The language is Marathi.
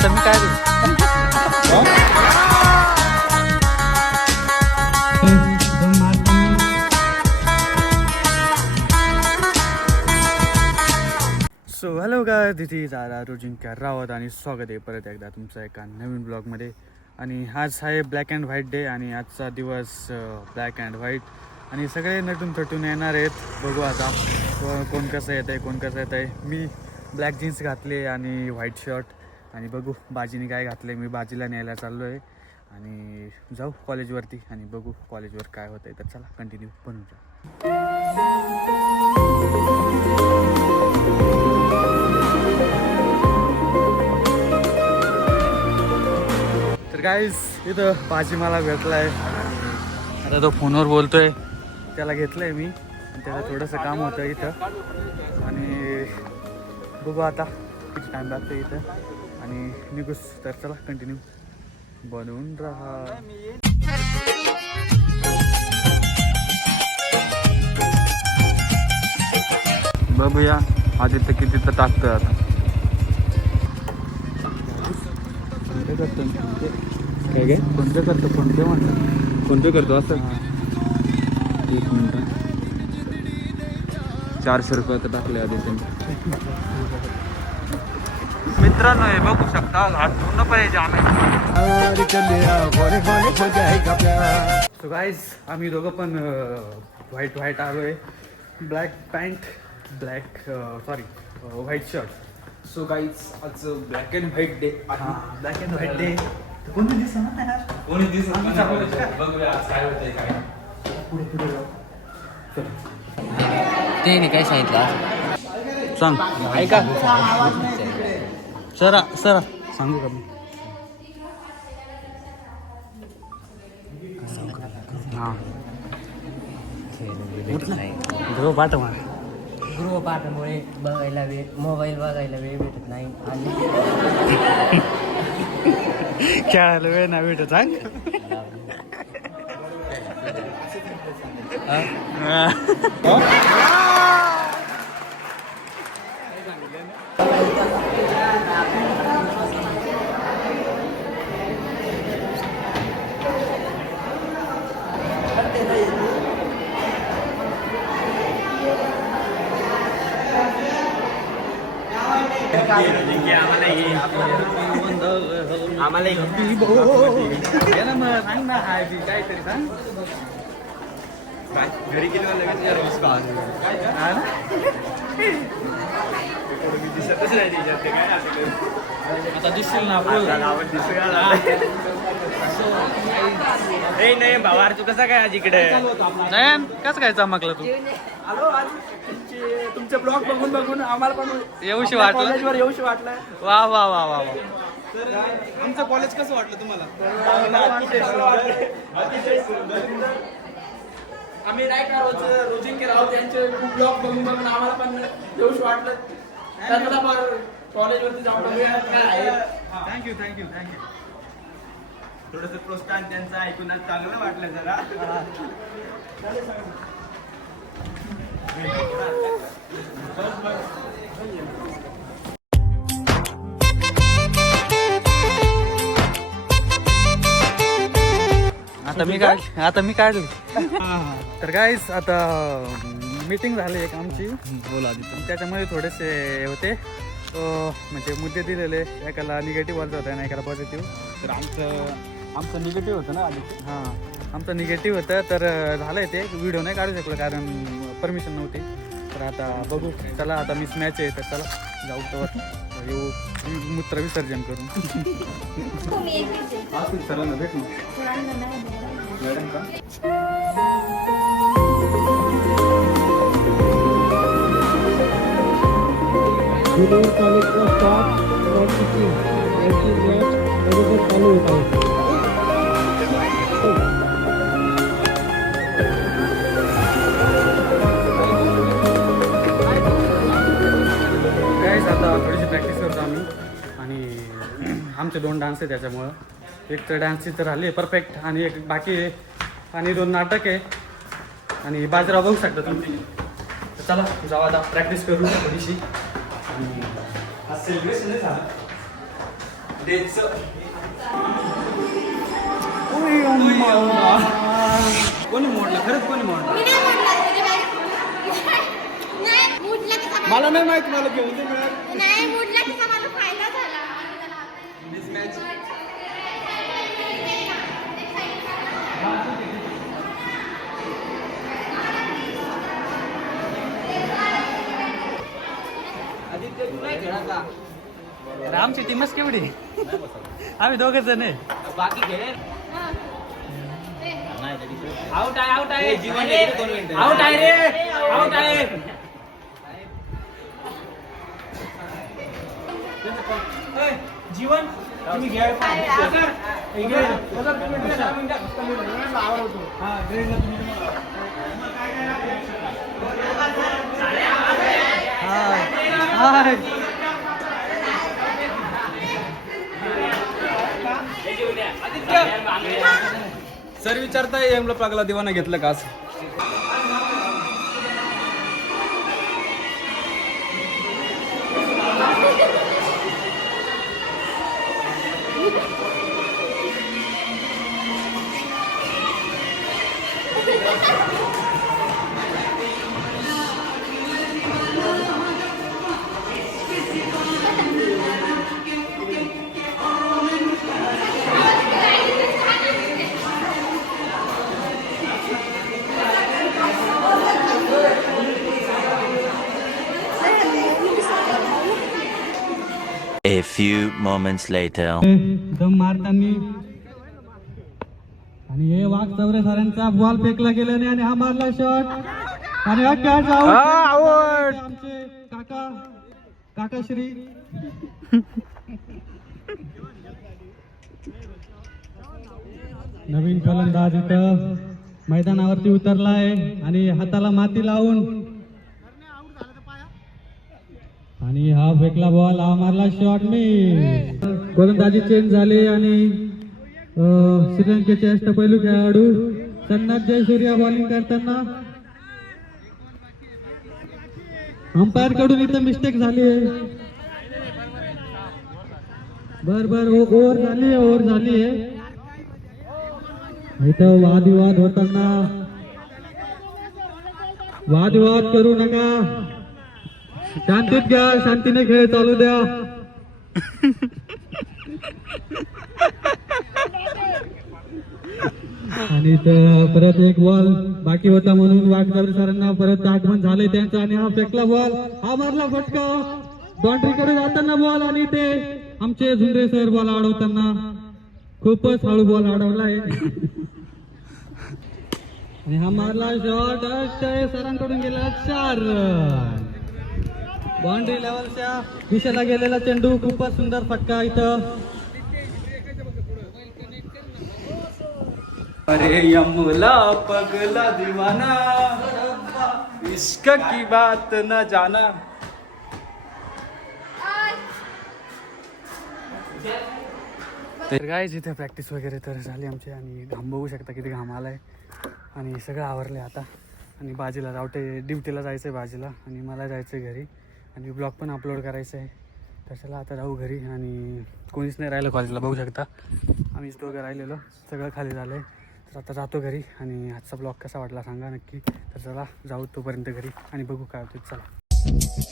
आता मी काय करू? सो हॅलो गाय, तिथे दादा रोजिंका रावत आणि स्वागत आहे परत एकदा तुमचं एका नवीन ब्लॉगमध्ये. आणि आज आहे ब्लॅक अँड व्हाईट डे आणि आजचा दिवस ब्लॅक अँड व्हाईट आणि सगळे नटून थटून येणार आहेत. बघू आता कोण कसं येत आहे, कोण कसं येत आहे. मी ब्लॅक जीन्स घातले आणि व्हाईट शर्ट आणि बघू बाजीने काय घातलं आहे. मी बाजीला न्यायला चाललो आहे आणि जाऊ कॉलेजवरती आणि बघू कॉलेजवर काय होतं आहे. तर चला कंटिन्यू बनवू जा. तर गाईज इथं बाजी मला भेटला आहे. आता तो फोनवर बोलतोय, त्याला घेतलं आहे मी आणि त्याचं थोडंसं काम होतं इथं आणि बघू आता किती टाईम लागतं इथं आणि निघूस. तर चला कंटिन्यू बनवून राहा. बघूया आदित्य किती तर टाकतोय आता. कोणते करतो काय काय कोणते करतो कोणते म्हणतात कोणते करतो असं. 1 मिनिट 400 रुपये तर टाकले आदित्यने. मित्रांनो हे बघू शकता घाट पूर्णपणे जाम आहे. सो गाईज आम्ही दोघं पण व्हाईट आलो आहे. Black pant black white shirt. So guys आज black and white day. Black and white day. कोणी दिसत ना कोणी दिसत बघूया काय होतंय काय. पुढे पुढे जाऊ. ते नाही काय सांगितलं सांग ऐका सरा सांगू का मी. हां पाठव मला. गृहपाठामुळे बघायला वेळ मोबाईल बघायला वेळ भेटत नाही आणि खेळायला वेळ नाही भेटत. सांग आम्हाला सांग ना हाय काहीतरी सांग. घरी गेलो दिसतच नाही त्याच्यात ते काय. आता दिसतील ना नाही भावार तू कसा काय आज इकडे. नयन कसं काय चमकलं तू. आलो आज तुमचे ब्लॉग बघून आम्हाला पण येऊशी वाटलं. कॉलेजवर येऊशी वाटलं. वा वा वा वा वा. तर तुमचं कॉलेज कसं वाटलं तुम्हाला. आम्ही राईट रोजिंके राऊत यांचे खूप ब्लॉग बघून आम्हाला पण येऊशी वाटलं. त्याला कॉलेजवरती जाऊन थँक्यू थोडंसं प्रोत्साहन त्यांचं ऐकूनच चांगलं वाटलं जरा. आता मी काढली. तर गाईस आता मीटिंग झाली एक आमची. बोला त्याच्यामध्ये थोडेसे होते म्हणजे मुद्दे दिलेले. एकाला निगेटिव्ह बोलत होता आणि एकाला पॉझिटिव्ह. तर आमचं निगेटिव्ह होतं ना आधी. हां आमचं निगेटिव्ह होतं तर झालं आहे ते. व्हिडिओ नाही काढू शकलो कारण परमिशन नव्हती. तर आता बघू. चला आता मिस मॅच आहे तर चला जाऊ तर येऊ मूत्र विसर्जन करून. सरांना भेट ना मॅडम का. कॉलेजचा स्टाफ यांची मॅच बरोबर चालू होत आहे. काहीच आता थोडीशी प्रॅक्टिस करतो आम्ही आणि आमचे 2 डान्स आहे त्याच्यामुळं. एक तर डान्सची तर झाली आहे परफेक्ट आणि एक बाकी आहे आणि 2 नाटक आहे आणि बाजरा बघू शकता तुम्ही. तर चला जाऊ आता प्रॅक्टिस करू थोडीशी. आणि सेलिब्रेशन नाही झालं. कोणी मोडलं खरंच कोणी मोडलं मी नाही म्हटलं तुझी बाई. नाही मुडला कसा मला नाही माहिती मला घेऊन ते मिळालं नाही मुडला कसा मला फायदा झाला. आमची टीमच केवढी आम्ही दोघच जण आहे बाकी खेळ आउट आहे आउट आहे आउट आहे रे आउट आहे जीवन तुम्ही घ्या हाय सर विचारताय एमला प्लागला दिवाना घेतलं का असं A few moments later. दम मारतानी आणि हे वाघ चौरे सरांचा बॉल फेकला गेल्याने आणि हा मारला शॉट आणि हा कॅच आउट आमचे काका काकाश्री नवीन फलंदाज इथं मैदानावरती उतरलाय आणि हाताला माती लावून आणि हा फेकला बॉल हा मारला शॉट मी गोलंदाजी चेंज झाली आणि श्रीलंकेचे अष्टपैलू खेळाडू सन्नाथ जयसूर्या बॉलिंग करताना अंपायर कडून इथं मिस्टेक झाली आहे बर ओव्हर झाली आहे इथं वादविवाद होताना वादविवाद करू नका शांतीत घ्या शांतीने खेळ चालू द्या आणि परत एक बॉल बाकी होता म्हणून वाघजावरे सरांना परत आगमन झाले त्यांचं आणि हा फेकला बॉल हा मारला फटका बाउंड्री कडे जाताना बॉल आणि ते आमचे झुंडे सर बॉल अडवताना खूपच हळू बॉल अडवलाय आणि हा मारला शॉट सरांकडून गेला 4 रन बाउंड्री लेवलच्या दिशेला गेलेला चेंडू खूपच सुंदर फटका इथं अरे यमला पगला दीवाना इश्क की बात न जाना तर गाईज इथे प्रॅक्टिस वगैरे तर झाली आमची आणि घाम बघू शकता किती घाम आलाय आणि सगळं आवरलं आता आणि बाजीला रावटे ड्युटीला जायचं आहे बाजीला आणि मला जायचं आहे घरी आणि ब्लॉग पण अपलोड करायचं आहे तर चला आता राहू घरी आणि कोणीच नाही राहिलं कॉलेजला बघू शकता आम्हीच दोघं राहिलेलो सगळं खाली झालं आहे तर आता जातो घरी आणि आजचा ब्लॉग कसा वाटला सांगा नक्की तर चला जाऊ तोपर्यंत घरी आणि बघू काय होतं चला